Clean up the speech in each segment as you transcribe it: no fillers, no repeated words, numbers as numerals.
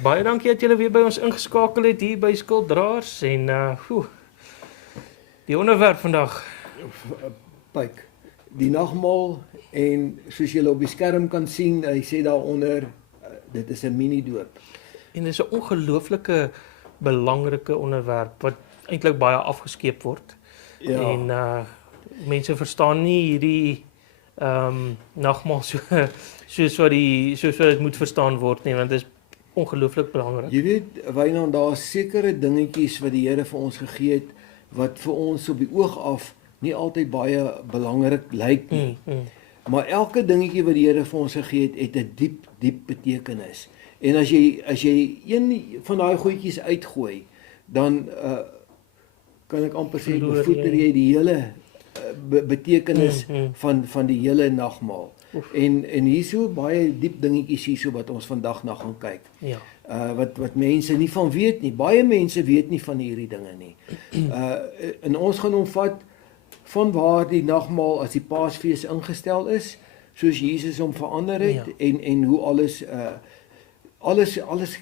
Baie dankie dat julle weer by ons ingeskakel het hier by Skildraers en die onderwerp vandag. Pyk, die nagmaal en soos julle op die skerm kan sien, hy sê daaronder, dit is 'n mini-doop. En dit is 'n ongelooflike belangrike onderwerp wat eintlik baie afgeskeep word. Ja. En mense verstaan nie hierdie nagmaal soos wat dit moet verstaan word nie, want dit is ongelooflik belangrik. Jy weet, Wynand, daar is sekere dingetjies wat die Here vir ons gegee het, wat vir ons op die oog af nie altyd baie belangrik lyk nie. Maar elke dingetjie wat die Here vir ons gegee het, het 'n diep betekenis. En as jy een van daai goedjies uitgooi, dan kan ek amper sê, bevoeder jy die hele betekenis van die hele nagmaal. En hierso baie diep dingetjies hierso wat ons vandag na gaan kyk. Ja. Wat mense nie van weet nie. Baie mense weet nie van hierdie dinge nie. En ons gaan hom vat van waar die nagmaal as die Paasfees ingestel is, soos Jesus hom verander het, Ja. en hoe alles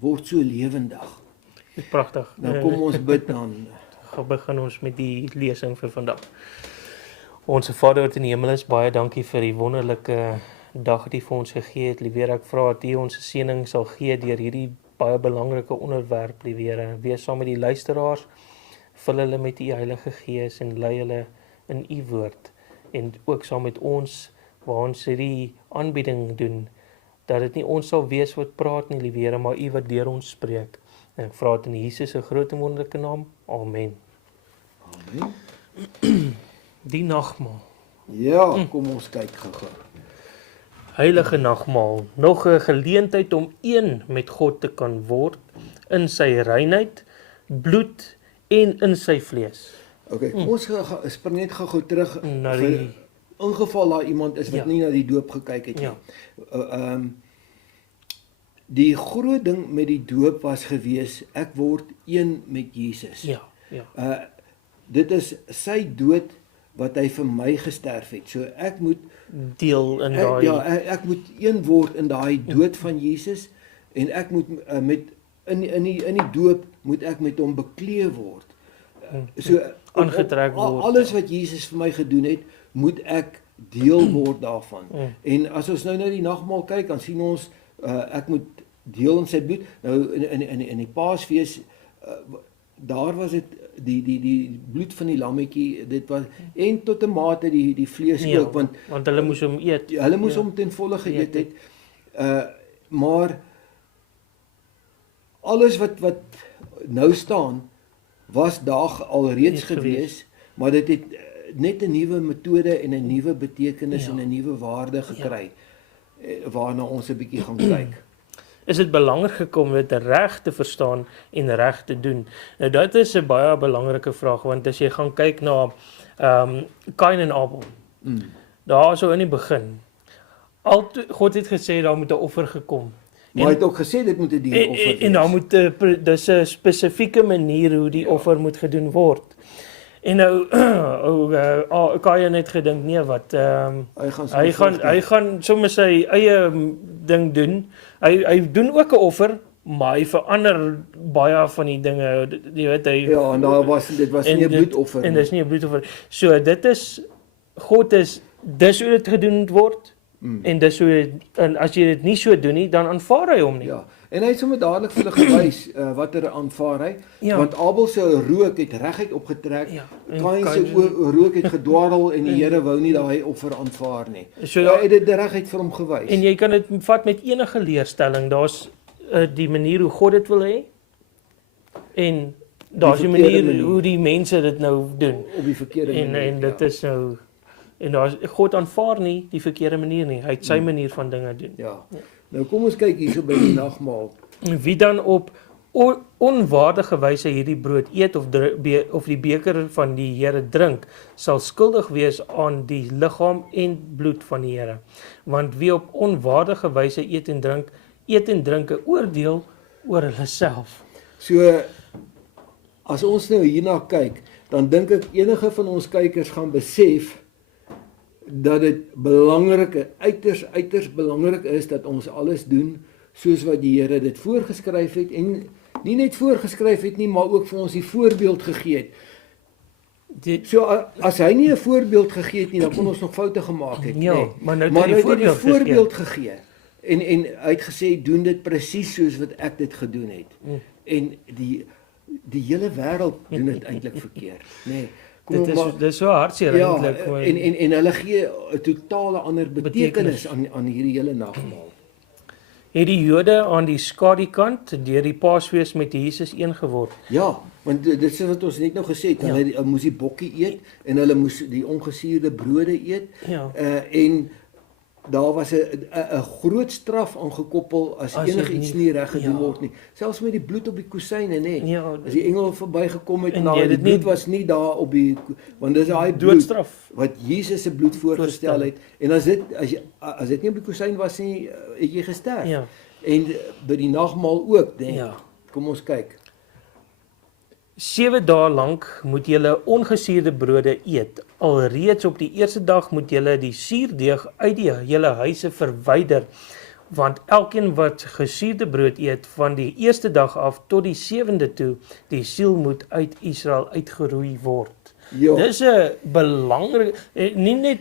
word so lewendig. Pragtig. Nou kom ons bid dan. Gaan begin ons met die lesing vir vandag. Onse Vader wat in die hemel is, baie dankie vir die wonderlike dag wat U vir ons gegee het. Liewe Here, ek vra dat U ons seëning sal gee deur hierdie baie belangrike onderwerp, liewe Here. Wees saam met die luisteraars, vul hulle met U Heilige Gees en lei hulle in U woord. En ook saam met ons, waar ons hierdie aanbieding doen, dat dit nie ons sal wees wat praat nie, liewe Here, maar U wat deur ons spreek. En ek vra dit in Jesus se groot en wonderlike naam. Amen. Amen. Die nagmaal. Ja, kom ons kyk gou-gou. Heilige nagmaal, nog 'n geleentheid om een met God te kan word in sy reinheid, bloed en in sy vlees. Okay, kom ons spring net gou terug Na die- in geval daar iemand is wat Ja. nie na die doop gekyk het nie. Ja. Die groot ding met die doop was gewees, ek word een met Jesus. Ja, ja. Dit is sy dood wat hy vir my gesterf het. So ek moet Deel in daai ek moet een word in daai dood van Jesus, en ek moet in die doop moet ek met hom bekleë word. So aangetrek word. Alles wat Jesus vir my gedoen het, moet ek deel word daarvan. En as ons nou na die nagmaal kyk, dan sien ons ek moet deel in sy bloed. Nou in die Paasfees, daar was dit die bloed van die lammetjie, dit was, en tot 'n mate die vlees Ja, ook, want hulle moes hom eet. hulle moes hom ten volle geëet het. Maar alles wat nou staan, was daar alreeds gewees, maar dit het net 'n nuwe metode en 'n nuwe betekenis en 'n nuwe waarde gekry, waarna ons 'n bietjie gaan kyk. Is dit belangrik om dit reg te verstaan en reg te doen? Nou dit is 'n baie belangrike vraag, want as jy gaan kyk na Kain en Abel, daar so in die begin, God het gesê daar moet 'n offer gekom. Maar hy het ook gesê dit moet 'n dieroffer wees. En daar moet dis 'n spesifieke manier hoe die offer moet gedoen word. En nou Kain het gedink, nee, wat hy gaan sommer sy eie ding doen. Hy doen ook 'n offer, maar hy verander baie van die dinge, jy weet hy. Ja, en dit was nie 'n bloedoffer En dis nie 'n bloedoffer. So dit is dis hoe dit gedoen moet word. En dis hoe, en as jy dit nie so doen nie, dan aanvaar hy hom nie. Ja, en hy het sommer dadelik vir hulle gewys watter aanvaar hy, Ja. want Abel se rook het reguit opgetrek, Ja, en Kain se Kain- rook het gedwarrel en die Here wou nie daai offer aanvaar nie. So Hy het dit reguit vir hom gewys. En jy kan dit vat met enige leerstelling. Daar's die manier hoe God dit wil hê, en daar's die manier hoe die mense dit nou doen. Op die verkeerde manier. En dit is nou, en God aanvaar nie die verkeerde manier nie. Hy het sy manier van dinge doen. Ja. Nou kom ons kyk hierso by die nagmaal. Wie dan op onwaardige wyse hierdie brood eet of die beker van die Here drink, sal skuldig wees aan die liggaam en bloed van die Here. Want wie op onwaardige wyse eet en drink 'n oordeel oor hulle self. So as ons nou hierna kyk, dan dink ek enige van ons kykers gaan besef dat dit uiters belangrik is dat ons alles doen soos wat die Here dit voorgeskryf het en nie net voorgeskryf het nie, maar ook vir ons die voorbeeld gegee het. So as hy nie 'n voorbeeld gegee het nie, dan kon ons nog foute gemaak het. Ja, nee. maar nou maar het hy die voorbeeld gegee. En hy het gesê doen dit presies soos wat ek dit gedoen het. En die hele wêreld doen dit eintlik verkeerd, nê. Nee. Dit is so hartseer ja, eintlik. En hulle gee 'n totale ander betekenis aan hierdie hele nagmaal. Het die Jode aan die skadukant deur die Paasfees met Jesus een geword? Ja, want dit is wat ons net nou gesê het, hulle moes die bokkie eet en hulle moes die ongesuurde brode eet. Ja. En daar was 'n groot straf aangekoppel as enigiets nie reg gedoen word nie. Selfs met die bloed op die kusyne, nê. Ja, as die engel verbygekom het en jy die dit bloed nie- was nie daar op die, want dis daai bloed Doodstraf. wat Jesus se bloed voorgestel het. En as dit nie op die kusyn was nie, het jy gesterf. Ja. En by die nagmaal ook, nê. Ja. Kom ons kyk. 7 dae lank moet julle ongesuurde brode eet. Alreeds op die eerste dag moet julle die suurdeeg uit die julle huise verwyder, want elkeen wat gesuurde brood eet van die eerste dag af tot die 7de toe, die siel moet uit Israel uitgeroei word. Ja. Dis 'n belangrike, nie net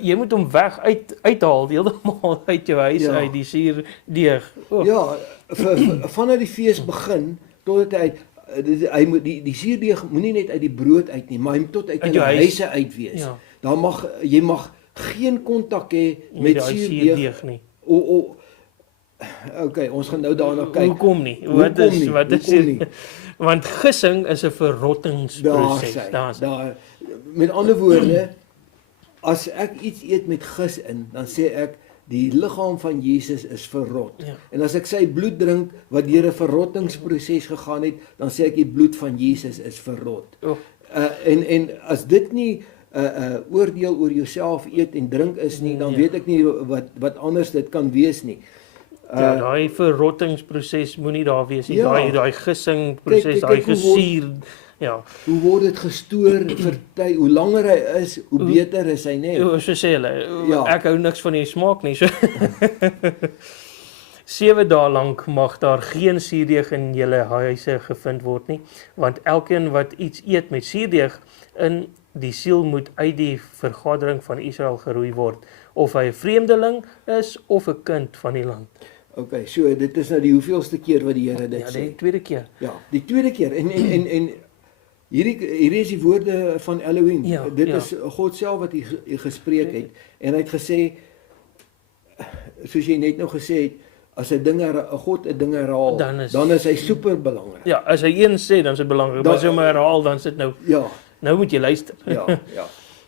jy moet hom weg uithaal heeltemal uit jou huis uit die suurdeeg. Ja, vanuit die fees begin totdat hy moet die suurdeeg moenie net uit die brood uit nie, maar hy moet tot uit die huise uit wees. Ja. Dan jy mag geen kontak hê met suurdeeg nie. Okay, ons gaan nou daarna kyk. Hoekom nie? Wat is nie? Want gissing is 'n verrottingsproses. Daar. Met ander woorde, as ek iets eet met gis in, dan sê ek die liggaam van Jesus is verrot. Ja. En as ek sy bloed drink wat deur 'n verrottingsproses gegaan het, dan sê ek die bloed van Jesus is verrot. Oh. En as dit nie oordeel oor jouself eet en drink is nie, dan weet ek nie wat anders dit kan wees nie. Ja, daai verrottingsproses moenie daar wees nie. Ja. Daai gissingproses, daai gesuur, ja. Hoe word dit gestoor vir tyd? Hoe langer hy is, hoe beter is hy, nê? So sê hulle, ek hou niks van die smaak nie. So 7 dae lank mag daar geen suurdeeg in julle huise gevind word nie, want elkeen wat iets eet met suurdeeg in die siel moet uit die vergadering van Israel geroei word, of hy 'n vreemdeling is of 'n kind van die land. Okay, so dit is nou die hoeveelste keer wat die Here dit sê? Ja, die tweede keer. Ja, die tweede keer. En hierdie is die woorde van Elohim. Ja, dit is God self wat hy gespreek het. En hy het gesê, soos jy net nou gesê het, as God 'n ding herhaal, dan is hy super belangrik. Ja, as hy een sê, dan is dit belangrik. Maar as hy hom herhaal, dan sit nou. Ja. Nou moet jy luister. Ja.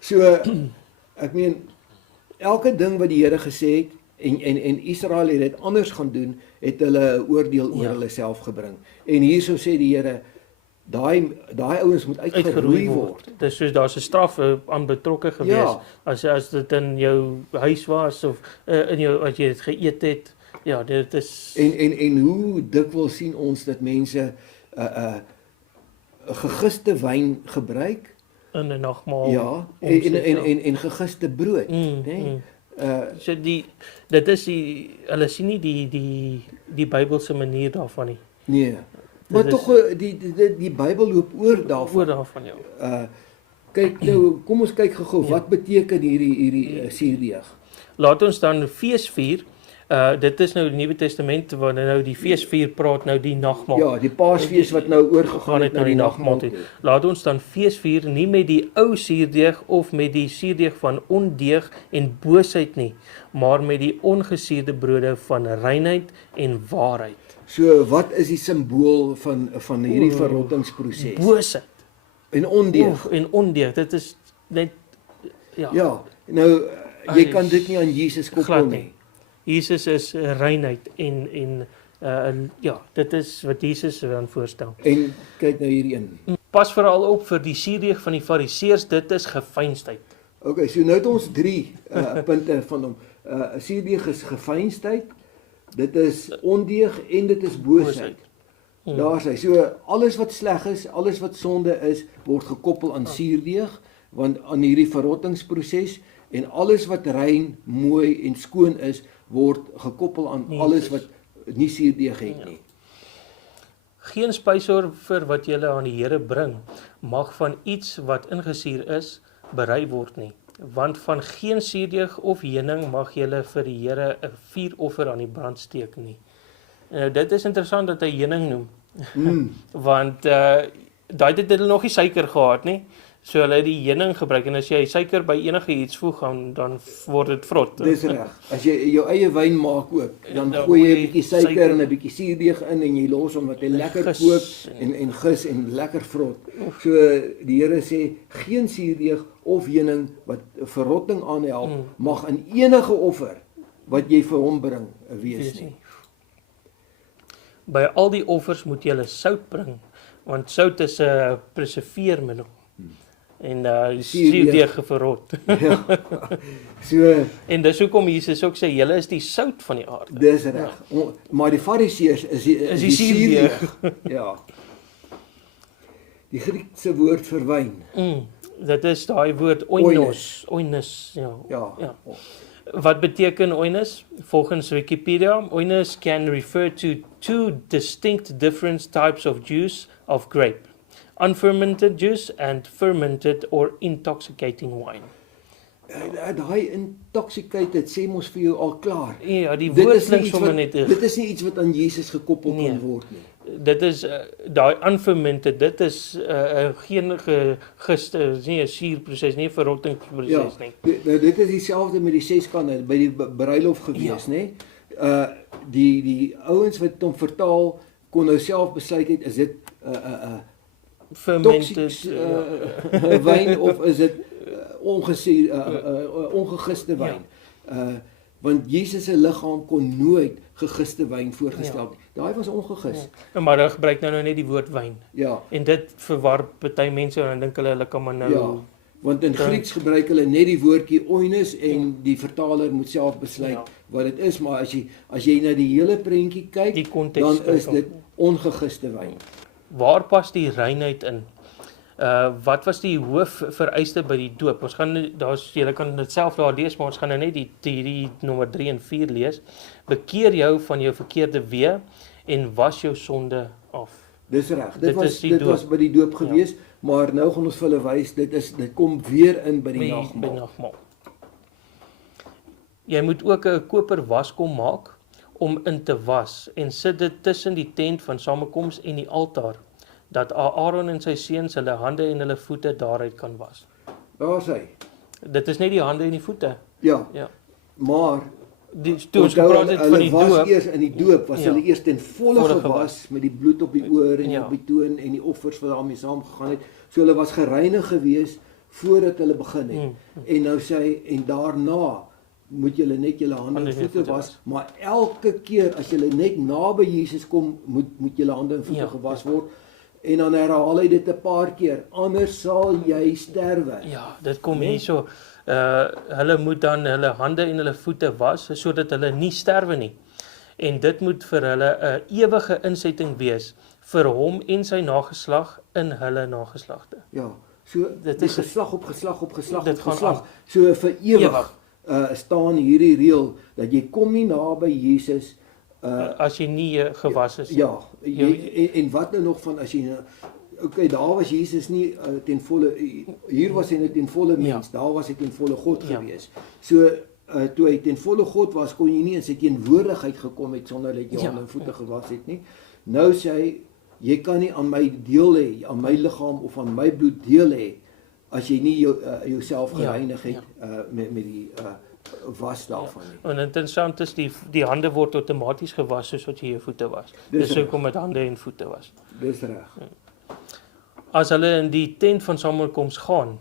So ek meen elke ding wat die Here gesê het en Israel het dit anders gaan doen, het hulle 'n oordeel oor hulle self gebring. En hierso sê die Here, daai ouens moet uitgeroei word. Dis soos daar's 'n straf aan betrokke gewees as dit in jou huis was of in jou as jy dit geëet het. Ja, dit is en hoe dikwels sien ons dat mense gegiste wyn gebruik in 'n nagmaal. Ja, en gegiste brood, né? So dit is hulle sien nie die Bybelse manier daarvan nie. Nee. Maar tog die Bybel loop oor daarvan. Ja. Kyk nou, kom ons kyk gou-gou wat beteken hierdie suurdeeg. Laat ons dan fees vier. Dit is nou die Nuwe Testament waar nou die fees vier praat nou die nagmaal. Ja, die Paasfees wat nou oorgegaan het na die nagmaal toe. Laat ons dan fees vier nie met die ou suurdeeg of met die suurdeeg van ondeug en boosheid nie, maar met die ongesuurde brode van reinheid en waarheid. So wat is die simbool van hierdie verrottingsproses? Boosheid en ondeug. En ondeug, dit is net Ja, nou jy kan dit nie aan Jesus koppel nie. Jesus is reinheid en dit is wat Jesus dan voorstel. En kyk nou hierdie een. Pas veral op vir die suurdeeg van die Fariseërs, dit is gefeinsdheid. Okay, so nou het ons 3 punte van hom. Suurdeeg is gefeinsdheid, dit is ondeug en dit is boosheid. Daar's hy. So alles wat sleg is, alles wat sonde is, word gekoppel aan suurdeeg, want aan hierdie verrottingsproses, en alles wat rein, mooi en skoon is, word gekoppel aan alles wat nie suurdeeg het nie. Geen spysoffer wat julle aan die Here bring, mag van iets wat ingesuur is, berei word nie. Want van geen suurdeeg of heuning mag julle vir die Here 'n vuuroffer aan die brand steek nie. Nou dit is interessant dat hy heuning noem, want daai het hulle nog nie suiker gehad nie. So hulle het die heuning gebruik en as jy suiker by enige iets voeg, dan word dit vrot. Dis reg. As jy jou eie wyn maak ook, dan gooi jy 'n bietjie suiker en 'n bietjie suurdeeg in en jy los hom wat hy lekker kook en gis en lekker vrot. So die Here sê geen suurdeeg of heuning wat verrotting aanhelp mag in enige offer wat jy vir hom bring wees nie. By al die offers moet jy sout bring, want sout is 'n preserveermiddel. En suurdeeg verrot. Ja. So en dis hoekom Jesus ook sê julle is die sout van die aarde. Dis reg. Maar die Fariseërs is die suurdeeg. Ja. Die Griekse woord vir wyn. Dit is daai woord oinos, ja. Wat beteken oinos? Volgens Wikipedia, oinos can refer to two distinct different types of juice of grape. Unfermented juice and fermented or intoxicating wine. Daai intoxicated sê mos vir jou al klaar. Ja, die woord klink sommer net. Dit is nie iets wat aan Jesus gekoppel kan word nie. Dit is daai unfermented, dit is geen giste, nie 'n suurproses, nie 'n verrottingsproses nie. Dit is dieselfde met die 6 kanne by die bruilof gewees, nê? Die ouens wat hom vertaal kon nou self besluit het, is dit fermented wyn of is dit ongegiste wyn? Want Jesus se liggaam kon nooit gegiste wyn voorgestel nie. Daai was ongegis. Maar hulle gebruik nou net die woord wyn. Ja. En dit verwar party mense en dan dink hulle kan maar nou. Ja. Want in Grieks gebruik hulle net die woordjie oinos en die vertaler moet self besluit wat dit is, maar as jy na die hele prentjie kyk, dan is dit ongegiste wyn. Waar pas die reinheid in? Wat was die hoofvereiste by die doop? Ons gaan julle kan dit self daar lees, maar ons gaan nou net die nommer 3 en 4 lees. Bekeer jou van jou verkeerde weë en was jou sonde af. Dis reg. Dit was by die doop gewees, maar nou gaan ons vir hulle wys dit kom weer in by die nagmaal. Jy moet ook 'n koper waskom maak om in te was en sit dit tussen die tent van samekoms en die altaar, dat Aaron en sy seuns hulle hande en hulle voete daaruit kan was. Daar's hy. Dit is net die hande en die voete. Ja. Maar toe ons gepraat het van die doop, eers in die doop was hulle eers ten volle gewas met die bloed op die oor en op die toon en die offers wat daarmee saamgegaan het. So hulle was gereinig gewees voordat hulle begin het. En nou sê hy en daarna moet julle net julle hande en voete was, maar elke keer as julle net naby Jesus kom, moet julle hande en voete gewas word. En dan herhaal hy dit 'n paar keer, anders sal jy sterwe. Ja, dit kom hierso. Hulle moet dan hulle hande en hulle voete was sodat hulle nie sterwe nie. En dit moet vir hulle 'n ewige insetting wees vir hom en sy nageslag in hulle nageslagte. Ja, so dit is geslag op geslag op geslag op geslag. So vir ewig staan hierdie reël dat jy kom nie naby Jesus as jy nie gewas is. Ja, en wat nou nog van as jy okay, daar was Jesus nie ten volle, hier was hy net ten volle mens, daar was hy ten volle God gewees. So toe hy ten volle God was, kon jy nie in sy teenwoordigheid gekom het sonder dat jy hande en voete gewas het nie. Nou sê hy, jy kan nie aan my deel hê, aan my liggaam of aan my bloed deel hê as jy nie jouself gereinig het met die was daarvan nie. En interessant is die hande word outomaties gewas soos wat jy jou voete was. Dis hoekom met hande en voete was. Dis reg. As hulle in die tent van samekoms gaan,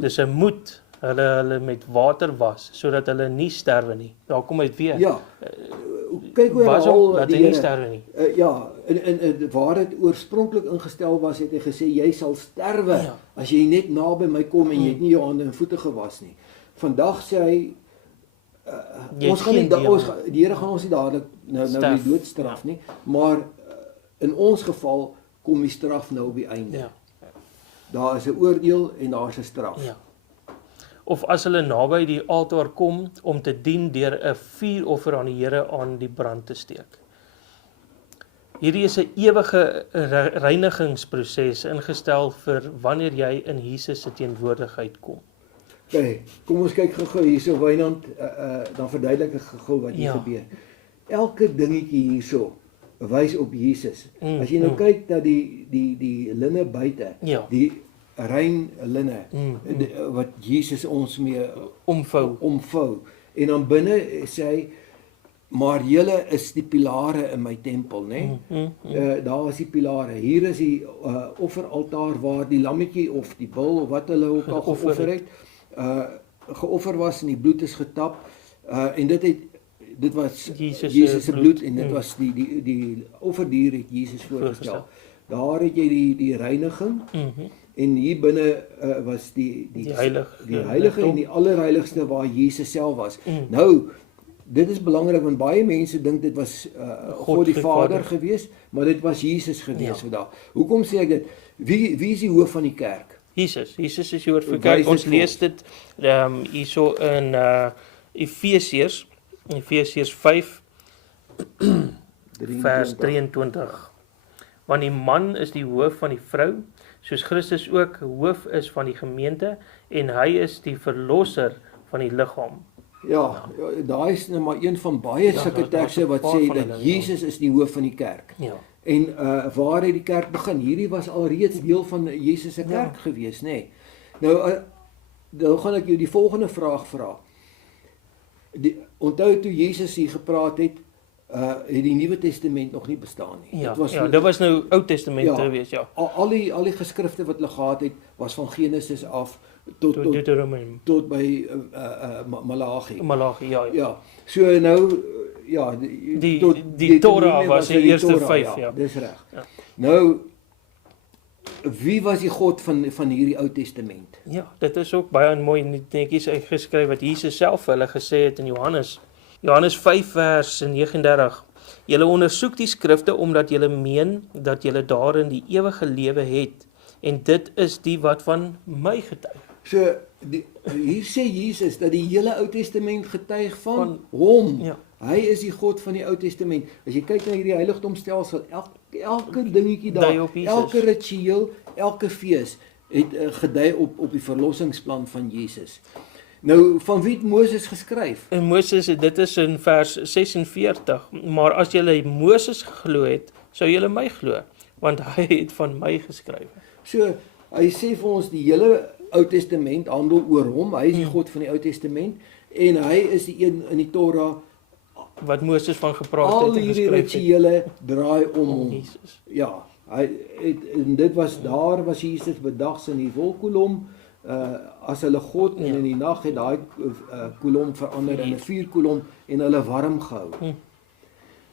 dis 'n moet hulle met water was sodat hulle nie sterwe nie. Daar kom dit weer. Ja. Kyk hoe dat hy nie sterwe nie. En waar dit oorspronklik ingestel was, het hy gesê jy sal sterwe as jy net naby my kom en jy het nie jou hande en voete gewas nie. Vandag sê hy ons gaan nie die Here gaan ons nie dadelik nou die doodstraf nie, maar in ons geval kom die straf nou op die einde. Ja. Daar is 'n oordeel en daar's 'n straf. Ja. Of as hulle naby die altaar kom om te dien deur 'n vuuroffer aan die Here aan die brand te steek. Hierdie is 'n ewige reinigingsproses ingestel vir wanneer jy in Jesus se teenwoordigheid kom. Okay, kom ons kyk gou-gou hierso Wynand, dan verduidelik ek gou wat hier gebeur. Elke dingetjie hierso wys op Jesus. As jy nou kyk dat die linne buite, die rein linne wat Jesus ons mee omvou. En dan binne sê hy, maar julle is die pilare in my tempel, né? Daar is die pilare. Hier is die offeraltaar waar die lammetjie of die bul of wat hulle ook al geoffer het, geoffer was en die bloed is getap. En dit was Jesus se bloed en dit was die offerdier het Jesus voorgestel. Daar het jy die reiniging. En hier binne was die heilige en die allerheiligste waar Jesus self was. Nou, dit is belangrik want baie mense dink dit was God die Vader gewees, maar dit was Jesus gewees vandag. Hoekom sê ek dit? Wie is die hoof van die kerk? Jesus is die hoof van die kerk. Ons lees dit hierso in Efesiërs 5 vers 23. Want die man is die hoof van die vrou, soos Christus ook hoof is van die gemeente en hy is die verlosser van die liggaam. Ja, daar is nou maar een van baie sulke tekste wat sê dat Jesus is die hoof van die kerk. En waar het die kerk begin? Hierdie was alreeds deel van Jesus se kerk gewees, nê? Nou gaan ek jou die volgende vraag vra. Onthou toe Jesus hier gepraat het die Nuwe Testament nog nie bestaan nie. Dit was nou Ou Testament gewees, Al die geskrifte wat hulle gehad het, was van Genesis af tot by Malagi. Ja. So nou die Torah was die eerste 5, Dis reg. Nou wie was die God van hierdie Ou Testament? Ja, dit is ook baie mooi netjies geskryf wat Jesus self vir hulle gesê het in Johannes 5 vers 39. Julle ondersoek die skrifte omdat julle meen dat julle daarin die ewige lewe het en dit is die wat van my getuig. So hier sê Jesus dat die hele Ou Testament getuig van hom. Hy is die God van die Ou Testament. As jy kyk na hierdie heiligdomstelsel, elke dingetjie daar, elke ritueel, elke fees het gedui op die verlossingsplan van Jesus. Nou, van wie het Moses geskryf? En Moses, dit is in vers 46, maar as julle Moses geglo het, sou julle my glo, want hy het van my geskryf. So, hy sê vir ons die hele Ou Testament handel oor hom, hy is die God van die Ou Testament, en hy is die een in die Torah, wat Moses van gepraat het, al hierdie rituele draai om hom. Jesus. Ja, en dit was, daar was Jesus bedags in die wolkkolom, as hulle God en in die nag het daai kolom verander in 'n vuurkolom en hulle warm gehou.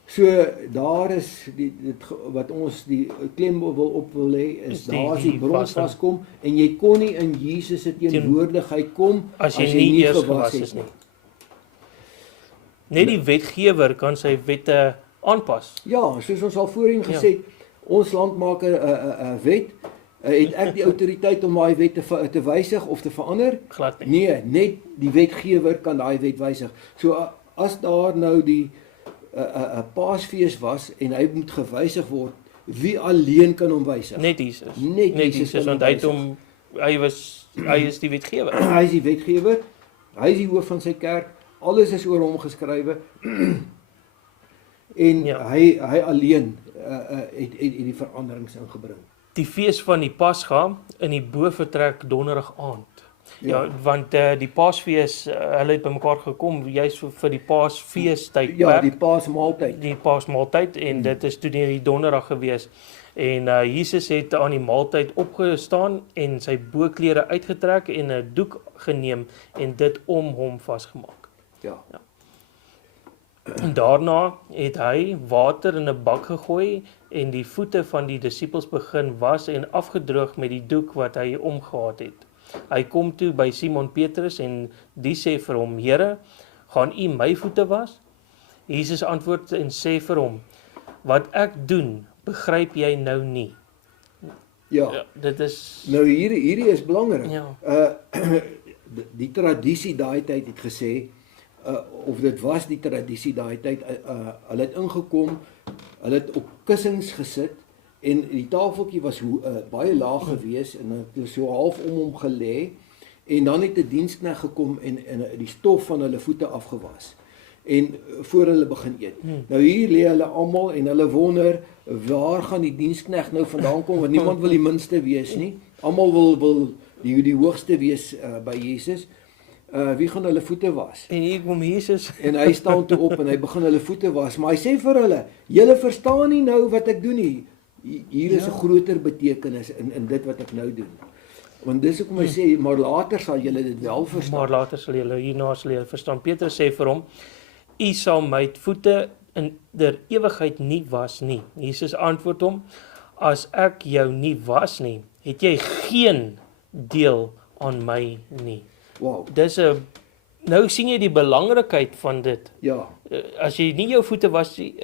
So daar is wat ons die klem wil lê is daar as die bron vaskom en jy kon nie in Jesus se teenwoordigheid kom as jy nie gewas is nie. Net die wetgewer kan sy wette aanpas. Ja, soos ons al voorheen gesê het, ons land maak 'n wet. Het ek die autoriteit om daai wet te wysig of te verander? Glad nie. Nee, net die wetgewer kan daai wet wysig. So as daar nou die 'n Paasfees was en hy moet gewysig word, wie alleen kan hom wysig? Net Jesus. Net Jesus, want hy is die wetgewer. Hy is die wetgewer. Hy is die hoof van sy kerk. Alles is oor hom geskrywe. En hy alleen het die veranderings ingebring. Die fees van die Pasga in die bovertrek donderdag aand. Want die Paasfees, hulle het bymekaar gekom juis vir die Paasfeestyd. Ja, die Paasmaaltyd. Die Paasmaaltyd en dit is toe die donderdag gewees. En Jesus het aan die maaltyd opgestaan en sy boklere uitgetrek en 'n doek geneem en dit om hom vasgemaak. Ja. En daarna het hy water in 'n bak gegooi en die voete van die disippels begin was en afgedroog met die doek wat hy omgehad het. Hy kom toe by Simon Petrus en die sê vir hom: "Here, gaan u my voete was?" Jesus antwoord en sê vir hom: "Wat ek doen, begryp jy nou nie." Ja, dit is nou hierdie is belangrik. Ja. Die tradisie daai tyd het gesê of dit was die tradisie daai tyd, hulle het ingekom, Hulle het op kussings gesit en die tafeltjie was baie laag gewees en het was so half om hom gelê en dan het 'n diensknegt gekom en die stof van hulle voete afgewas en voor hulle begin eet. Nou hier lê hulle almal en hulle wonder waar gaan die diensknegt nou vandaan kom want niemand wil die minste wees nie. Almal wil die hoogste wees by Jesus. Wie gaan hulle voete was? En hier kom Jesus. En hy staan toe op en hy begin hulle voete was, maar hy sê vir hulle, julle verstaan nie nou wat ek doen nie. Hier is 'n groter betekenis in dit wat ek nou doen. Want dis hoekom hy sê, maar later sal julle dit wel verstaan. Maar later sal julle hierna sal julle verstaan. Petrus sê vir hom, u sal my voete in der ewigheid nie was nie. Jesus antwoord hom, as ek jou nie was nie, het jy geen deel aan my nie. Wow. Dis 'n nou sien jy die belangrikheid van dit. Ja. As jy nie jou voete was nie,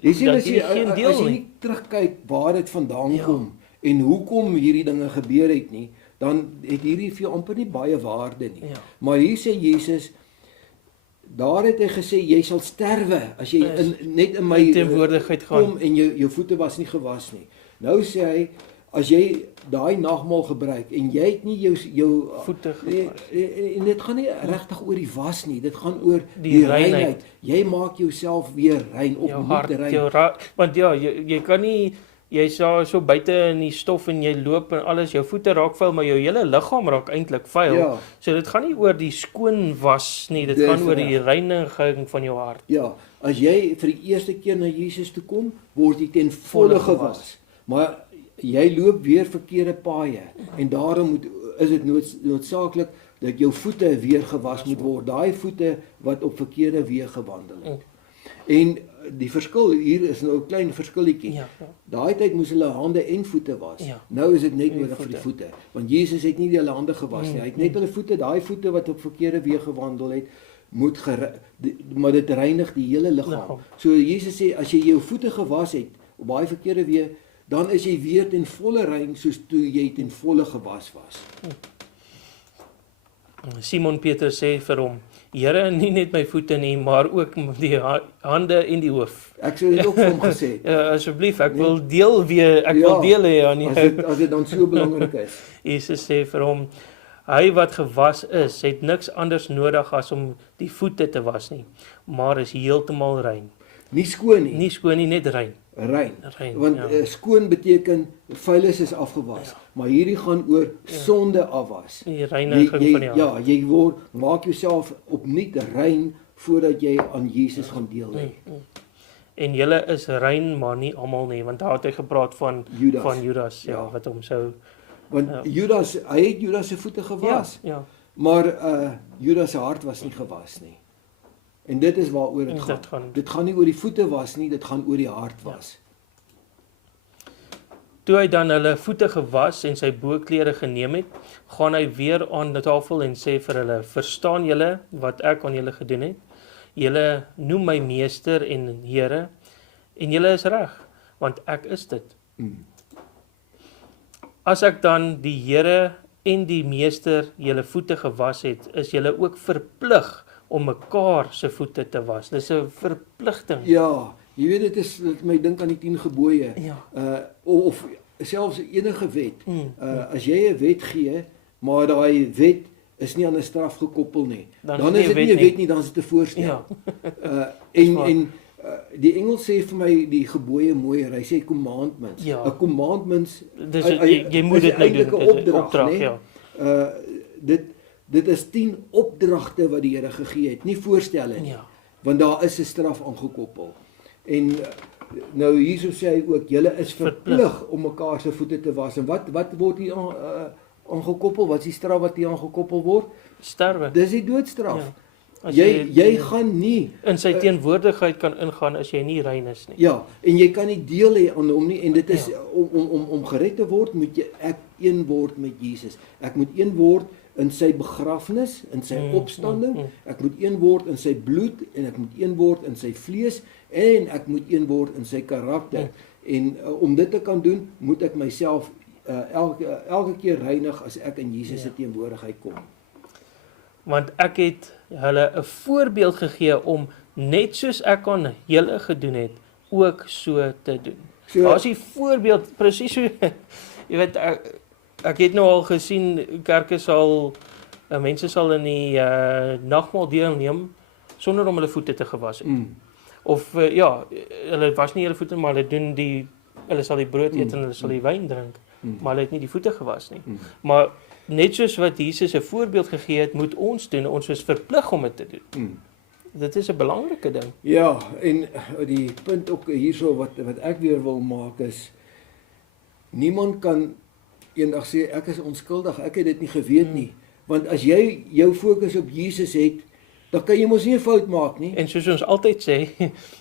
Jy sien dan as jy het jy geen deel as jy nie. nie terugkyk waar dit vandaan Ja. kom en hoekom hierdie dinge gebeur het nie, dan het hierdie vir jou amper nie baie waarde nie. Ja. Maar hier sê Jesus, daar het hy gesê jy sal sterwe as jy net in my teenwoordigheid gaan. kom en jou voete was nie gewas nie. Nou sê hy as jy daai nagmaal gebruik en jy het nie jou Voete nee, gewas. en dit gaan nie regtig oor die was nie, dit gaan oor Die die reinheid. reinheid. Jy maak jouself weer rein, Jou opnuut hart, rein. want ja, jy kan nie jy's so buite in die stof en jy loop en alles, jou voete raak vuil, maar jou hele liggaam raak eintlik vuil. Ja. So dit gaan nie oor die skoon was nie, dit Dis gaan oor reg. die reiniging van jou hart. Ja, as jy vir die eerste keer na Jesus toe kom, word jy ten volle gewas. Maar jy loop weer verkeerde paaie en daarom is dit noodsaaklik dat jou voete weer gewas moet word. Daai voete wat op verkeerde weë gewandel het. En die verskil hier is nou 'n klein verskilletjie. Ja. Daai tyd moes hulle hande en voete was. Ja. Nou is dit net En nodig vir die voete. voete, want Jesus het nie hulle hande gewas nie. Hy het net hulle voete, daai voete wat op verkeerde weë gewandel het, maar dit reinig die hele liggaam. Liggaam. So Jesus sê as jy jou voete gewas het op baie verkeerde weë, dan is jy weer ten volle rein soos toe jy ten volle gewas was. Simon Petrus sê vir hom, Here, nie net my voete nie, maar ook die hande en die hoof. Ek sou dit ook vir hom gesê het. Asseblief, ek wil deel weer, ek wil deel hê aan jou. As dit dan so belangrik is. Jesus sê vir hom, hy wat gewas is, het niks anders nodig as om die voete te was nie, maar is heeltemal rein. Nie skoon nie, Nie skoon nie, net rein. rein. Rein, Want ja. skoon beteken vuilis is afgewas, maar hierdie gaan oor sonde afwas. Die reiniging van die hart. Jy maak jouself opnuut rein voordat jy aan Jesus gaan deel hê. En julle is rein, maar nie almal nie, want daar het hy gepraat van Judas, ja, wat hom sou Want Judas, hy het Judas se voete gewas, ja. maar Judas se hart was nie gewas nie. En dit is waaroor dit gaan. Dit gaan nie oor die voete was nie, dit gaan oor die hart was. Toe hy dan hulle voete gewas en sy boklere geneem het, gaan hy weer aan die tafel en sê vir hulle, verstaan julle wat ek aan julle gedoen het? Julle noem my meester en Here, en julle is reg, want ek is dit. As ek dan die Here en die meester julle voete gewas het, is julle ook verplig om mekaar se voete te was. Dis 'n verpligting. Ja, jy weet dit my dink aan die 10 gebooie. Ja. Of selfs enige wet. As jy 'n wet gee, maar daai wet is nie aan 'n straf gekoppel nie, dan is dit nie 'n wet nie, dan is dit 'n voorstel. Ja. En die Engels sê vir my die gebooie mooier. Hy sê commandments. Ja. 'n Commandments. Dis jy moet dit nou doen. Dis 'n opdrag, nee? Ja. Dit is 10 opdragte wat die Here gegee het, nie voorstelle nie. Ja. Want daar is 'n straf aangekoppel. En nou hierso sê hy ook julle is verplig om mekaar se voete te was. En wat word hier aangekoppel? Wat is die straf wat hier aangekoppel word? Sterwe. Dis die doodstraf. Ja. As Jy gaan nie in sy teenwoordigheid kan ingaan as jy nie rein is nie. Ja, en jy kan nie deel hê aan hom nie en dit is om gered te word moet ek een word met Jesus. Ek moet een word in sy begrafnis, in sy opstanding, ek moet een word in sy bloed en ek moet een word in sy vlees en ek moet een word in sy karakter. En om dit te kan doen, moet ek myself elke keer reinig as ek in Jesus se teenwoordigheid kom. Want ek het hulle 'n voorbeeld gegee om net soos ek aan julle gedoen het, ook so te doen. So- Daar is die voorbeeld, presies so, jy weet, ek het nou al gesien, kerke sal, mense sal in die nagmaal deelneem, sonder om hulle voete te gewas het. Of ja, hulle was nie hulle voete, maar hulle sal die brood eet en hulle sal die wyn drink, maar hulle het nie die voete gewas nie. Maar net soos wat Jesus 'n voorbeeld gegee het, moet ons doen, ons is verplig om dit te doen. Dit is 'n belangrike ding. Ja, en die punt ook hierso wat ek weer wil maak is, niemand kan eendag sê ek is onskuldig, ek het dit nie geweet nie. Want as jy jou fokus op Jesus het, dan kan jy mos nie 'n fout maak nie. En soos ons altyd sê,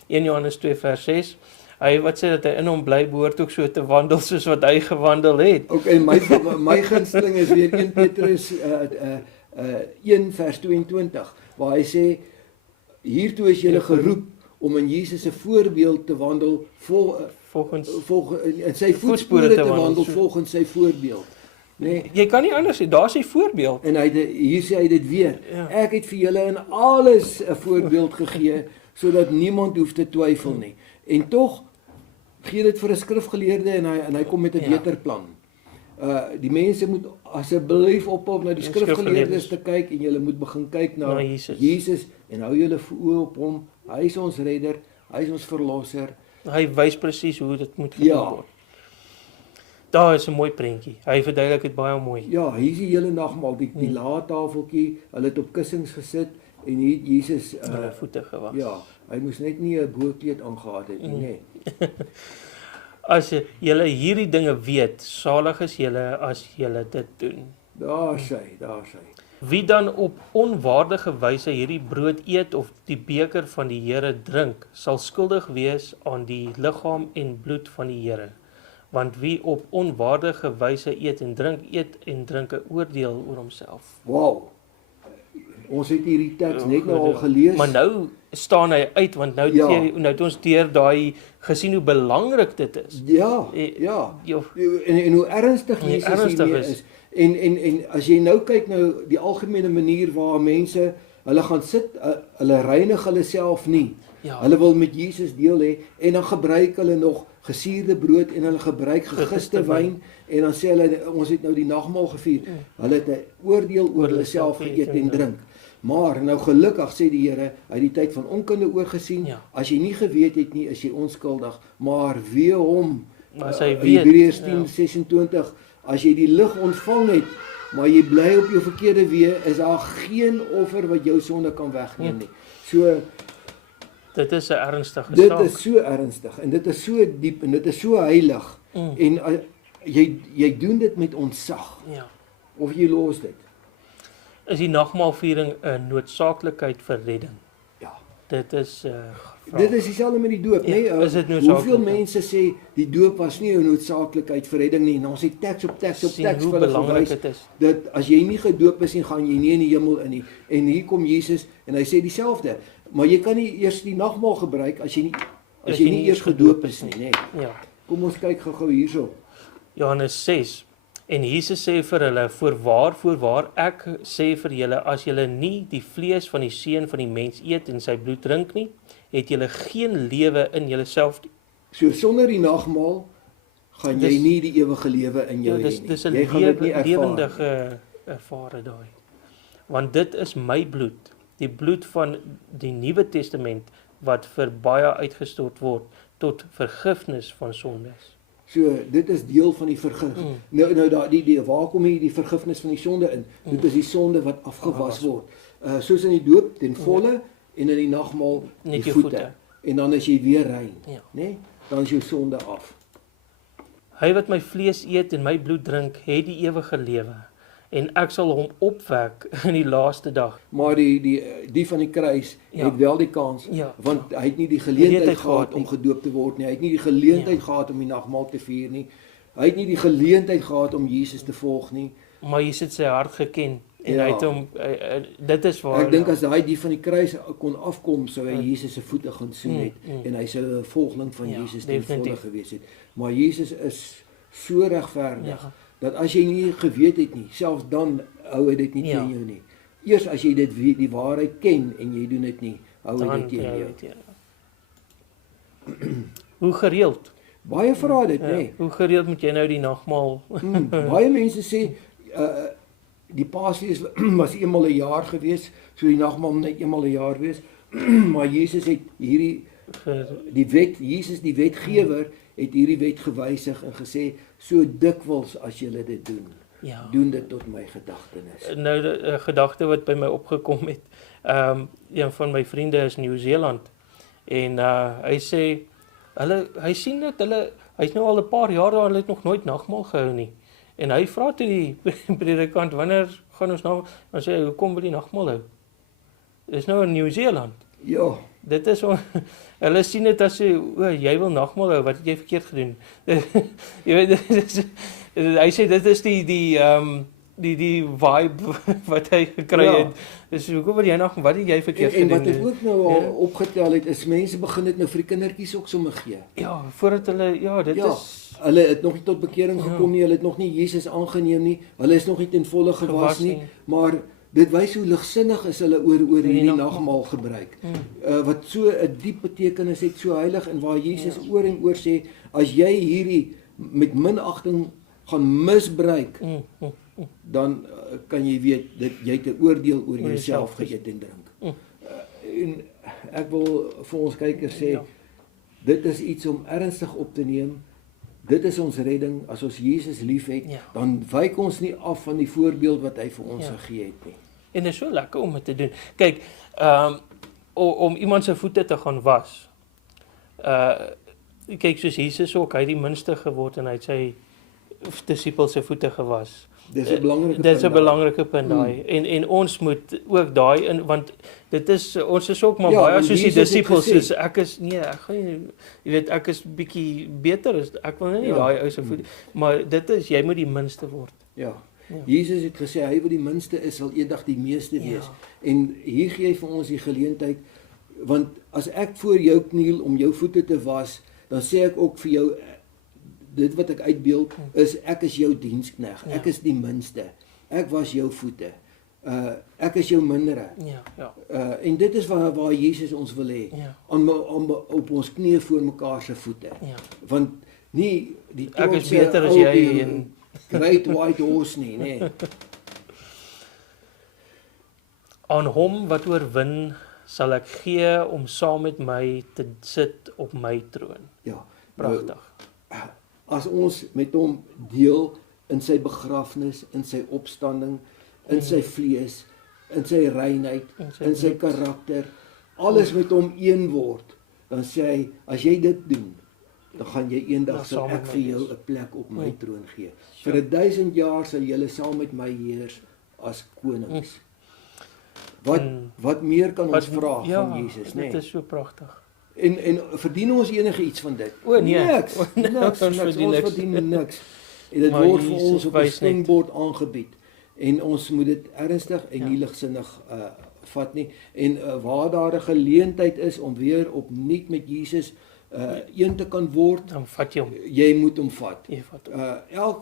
1 Johannes 2 vers 6, hy wat sê dat hy in hom bly, behoort ook so te wandel soos wat hy gewandel het. Ook en my gunsteling is weer 1 Petrus 1 vers 22 waar hy sê hiertoe is julle geroep om in Jesus se voorbeeld te wandel volgens in sy voetspore te wandel volgens sy voorbeeld. Nee. Jy kan nie anders sê, daar's sy voorbeeld. En hier sê hy dit weer. Ja. Ek het vir julle in alles 'n voorbeeld gegee sodat niemand hoef te twyfel nie. En tog gee dit vir 'n skrifgeleerde en hy kom met 'n beter plan. Die mense moet asseblief ophou na die skrifgeleerdes te kyk en julle moet begin kyk na Jesus en hou julle oë op hom. Hy is ons redder, hy is ons verlosser. Hy wys presies hoe dit moet gedoen word. Daar is 'n mooi prentjie. Hy verduidelik dit baie mooi. Ja, hier is die hele nagmaal, die laattafeltjie, hulle het op kussings gesit en hier Jesus hulle voete gewas. Ja, hy moes net nie 'n boekleed aangehad het nie, nee. As julle hierdie dinge weet, salig is julle as julle dit doen. Daar sy. Wie dan op onwaardige wyse hierdie brood eet of die beker van die Here drink, sal skuldig wees aan die liggaam en bloed van die Here. Want wie op onwaardige wyse eet en drink 'n oordeel oor homself. Wow. Ons het hierdie teks net nou al gelees. Maar nou staan hy uit, want nou het ons deur daai gesien hoe belangrik dit is. Ja. En hoe ernstig Jesus hiermee is. En as jy nou kyk nou die algemene manier waar mense, hulle gaan sit, hulle reinig hulle self nie. Ja. Hulle wil met Jesus deel hê en dan gebruik hulle nog gesuurde brood en hulle gebruik gegiste wyn en dan sê hulle ons het nou die nagmaal gevier. Hulle het 'n oordeel oor hulle self geëet en drink. Maar nou gelukkig sê die Here, hy het die tyd van onkunde oorgesien. Ja. As jy nie geweet het nie, is jy onskuldig, maar wee hom. As hy weet, Hebreërs 10:26, as jy die lig ontvang het, maar jy bly op jou verkeerde weë, is daar geen offer wat jou sonde kan wegneem nie. So dit is 'n ernstige dit saak. is so ernstig en dit is so diep en dit is so heilig. En jy doen dit met ontzag. Ja. Of jy los dit. Is die nagmaalviering 'n noodsaaklikheid vir redding? Ja. Dit is Dit is dieselfde met die doop, Ja, nê? is dit noodsaaklik? Hoeveel mense sê die doop was nie 'n noodsaaklikheid vir redding nie. Nou ons het teks op teks hoe vir hulle belangrik gewys dit is. dat as jy nie gedoop is nie, gaan jy nie in die hemel in nie. En hier kom Jesus en hy sê dieselfde. Maar jy kan nie eers die nagmaal gebruik as jy nie eers gedoop is nie, nê? Ja. Kom ons kyk gou hierso. Johannes 6. En Jesus sê vir hulle, voorwaar, ek sê vir julle, as julle nie die vlees van die seun van die mens eet en sy bloed drink nie, het julle geen lewe in julleself nie. So sonder die nagmaal gaan jy nie die ewige lewe in jou hê nie. Dis 'n Jy gaan dit nie ervaar nie. lewendige ervare daai. Want dit is my bloed, die bloed van die Nuwe Testament wat vir baie uitgestort word tot vergifnis van sondes. So dit is deel van die vergifnis. Nou daai waar kom hier die vergifnis van die sonde in? Dit is die sonde wat afgewas word. Soos in die doop ten volle en in die nagmaal die voete. En dan as jy weer rein, né? Dan is jou sonde af. Hy wat my vlees eet en my bloed drink, het die ewige lewe, en ek sal hom opwek in die laaste dag. Maar die van die kruis het wel die kans, want hy het nie die geleentheid gehad om gedoop te word nie. Hy het nie die geleentheid gehad om die nagmaal te vier nie. Hy het nie die geleentheid gehad om Jesus te volg nie. Maar Jesus het sy hart geken en hy het hom dit is waar. Ek dink as hy die van die kruis kon afkom, sou hy Jesus se voete gaan soen het en hy sou 'n volgeling van Jesus ten volle gewees het. Maar Jesus is so regverdig dat as jy nie geweet het nie, selfs dan hou hy dit nie teen jou nie. Eers as jy dit weet, die waarheid ken en jy doen dit nie, hou hy dit teen jou. Hoe gereeld? Baie vra dit, Ja, nê. hoe gereeld moet jy nou die nagmaal? Baie mense sê die Paasfees was eenmal 'n jaar gewees, so die nagmaal moet net eenmal 'n jaar wees. Maar Jesus het die wet, Jesus die wetgewer het hierdie wet gewysig en gesê so dikwels as julle dit doen, Ja. doen dit tot my gedagtenis. Nou 'n gedagte wat by my opgekom het. Een van my vriende is Nieu-Seeland en hy sê hy sien dat hy's nou al 'n paar jaar daar, hulle het nog nooit nagmaal gehou nie. En hy vra toe die predikant, wanneer gaan ons nou, dan sê hy, hoekom wil die nagmaal hou? Dis nou in Nieu-Seeland. Ja, Dit is hulle sien dit as jy wil nagmaal hou, wat het jy verkeerd gedoen? Jy weet, hy sê dit is die vibe wat hy gekry Ja. het. Dis hoekom wil jy nog, wat het jy verkeerd en gedoen? wat ek ook nou al Ja. opgetel het, is mense begin dit nou vir die kindertjies ook sommer gee. Ja, voordat hulle, ja, dit Ja, is hulle het nog nie tot bekering gekom nie, hulle het nog nie Jesus aangeneem nie, hulle is nog nie ten volle gewas nie, maar dit wys hoe ligsinnig is hulle oor hierdie nagmaal gebruik. Wat so 'n diep betekenis het, so heilig, en waar Jesus oor en oor sê, as jy hierdie met minagting gaan misbruik, dan kan jy weet dat jy het 'n oordeel oor jouself geëet en drink. En ek wil vir ons kykers sê, dit is iets om ernstig op te neem. Dit is ons redding. As ons Jesus liefhet, dan wyk ons nie af van die voorbeeld wat hy vir ons gegee het nie. En dit is so lekker om dit te doen. Kyk, om iemand se voete te gaan was. Kyk, soos Jesus ook, hy het die minste geword en hy het sy disippels se voete gewas. Dis 'n belangrike Dit is 'n belangrike punt daai. En ons moet ook daai in, want dit is ons is ook maar baie soos die disippels, soos ek is ek gaan nie, jy weet, ek is bietjie beter, ek wil nie daai ou se voete, maar dit is jy moet die minste word. Ja. Jesus het gesê hy wat die minste is sal eendag die meeste wees. En hier gee hy vir ons die geleentheid, want as ek voor jou kniel om jou voete te was, dan sê ek ook vir jou, dit wat ek uitbeeld is ek is jou dienskneg. Ek is die minste. Ek was jou voete. Ek is jou mindere. En dit is waar Jesus ons wil hê. Op ons knieë voor mekaar se voete. Want nie die ek is beter as jy en great white horse nie, nê. Aan hom wat oorwin sal ek gee om saam met my te sit op my troon. Ja. Pragtig. As ons met hom deel in sy begrafnis, in sy opstanding, in sy vlees, in sy reinheid, in sy karakter, alles met hom een word, dan sê hy, as jy dit doen, dan gaan jy eendag sal ek vir jou 'n plek op my troon gee. Vir 1000 jaar sal julle saam met my heers as konings. Wat meer kan ons vra van Jesus, né? Dit is so pragtig. En verdien ons enige iets van dit? Nee. Niks. Ons verdien niks. En dit word vir ons op 'n springbord aangebied. En ons moet dit ernstig en nie ligsinnig vat nie. En waar daar 'n geleentheid is om weer opnuut met Jesus een te kan word, dan vat jy hom. Jy moet hom vat.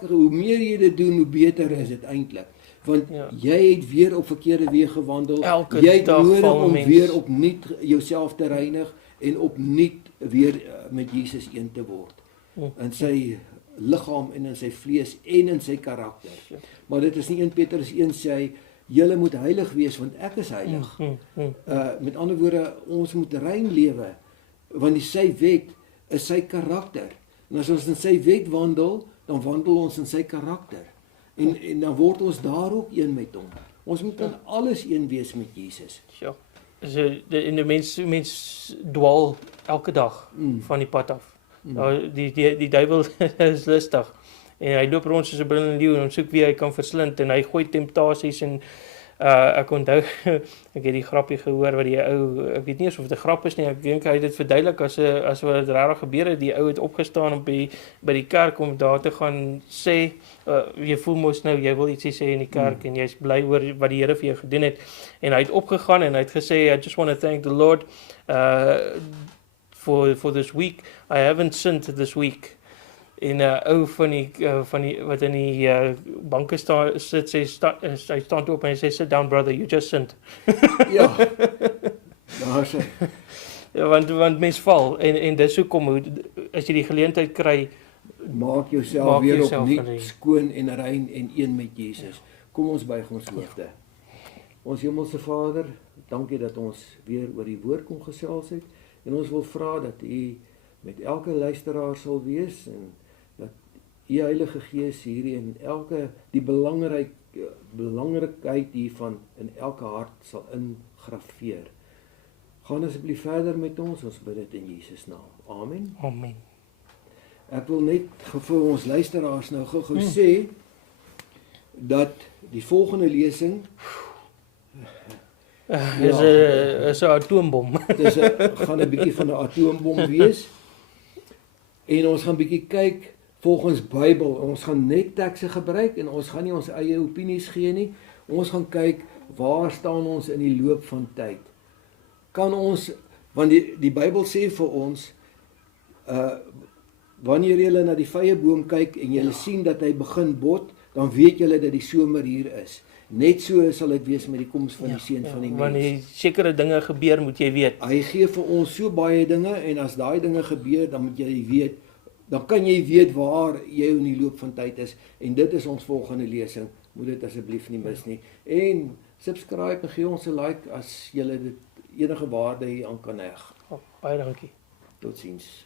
Hoe meer jy dit doen, hoe beter is dit eintlik. Want jy het weer op verkeerde weë gewandel. Jy het nodig om weer opnuut jouself te reinig en opnuut weer met Jesus een te word. In sy liggaam en in sy vlees en in sy karakter. Maar dit is nie 1 Petrus 1 sê, julle moet heilig wees want ek is heilig. Met ander woorde, ons moet rein lewe, want sy wet is sy karakter. En as ons in sy wet wandel, dan wandel ons in sy karakter. En dan word ons daar ook een met hom. Ons moet dan alles een wees met Jesus. Ja. So en die mens dwaal elke dag van die pad af. Die duiwel is lustig. En hy loop rond soos 'n brullende leeu en soek wie hy kan verslind en hy gooi temptasies en ek onthou ek het die grappie gehoor wat die ou, ek weet nie eens of dit 'n grap is nie, ek dink hy het dit verduidelik as wat dit regtig gebeur het. Die ou het opgestaan om by die kerk om daar te gaan sê, jy voel mos nou jy wil ietsie sê in die kerk en jy's bly oor wat die Here vir jou gedoen het. En hy het opgegaan en hy het gesê, I just want to thank the Lord for this week. I haven't sinned this week. En ou van die wat in die banke sit sê hy staan toe op en hy sê sit down brother, you just sinned. Ja. Daar sê. want mens val en dis hoekom as jy die geleentheid kry, Maak jouself Maak weer jouself opnuut rein. skoon en rein en een met Jesus. Kom ons buig ons hoofde. Ons Hemelse Vader, dankie dat ons weer oor die woord kon gesels het en ons wil vra dat U met elke luisteraar sal wees en dat U Heilige Gees hierdie en die belangrikheid hiervan in elke hart sal ingrafeer. Gaan asseblief verder met ons bid dit in Jesus naam. Amen. Amen. Ek wil net vir ons luisteraars nou gou sê dat die volgende lesing Is 'n atoombom. gaan 'n bietjie van 'n atoombom wees. En ons gaan bietjie kyk volgens Bybel. Ons gaan net tekste gebruik en ons gaan nie ons eie opinies gee nie. Ons gaan kyk waar staan ons in die loop van tyd. Kan ons, want die Bybel sê vir ons wanneer jy na die vyeboom kyk en jy sien dat hy begin bot, dan weet jy dat die somer hier is. Net so sal dit wees met die koms van die seun van die mens. Wanneer sekere dinge gebeur, moet jy weet. Hy gee vir ons so baie dinge en as daai dinge gebeur, dan moet jy weet, dan kan jy weet waar jy in die loop van tyd is en dit is ons volgende lesing. Moet dit asseblief nie mis nie. En subscribe en gee ons 'n like as jy dit enige waarde hier aan kan heg. Baie dankie. Totsiens.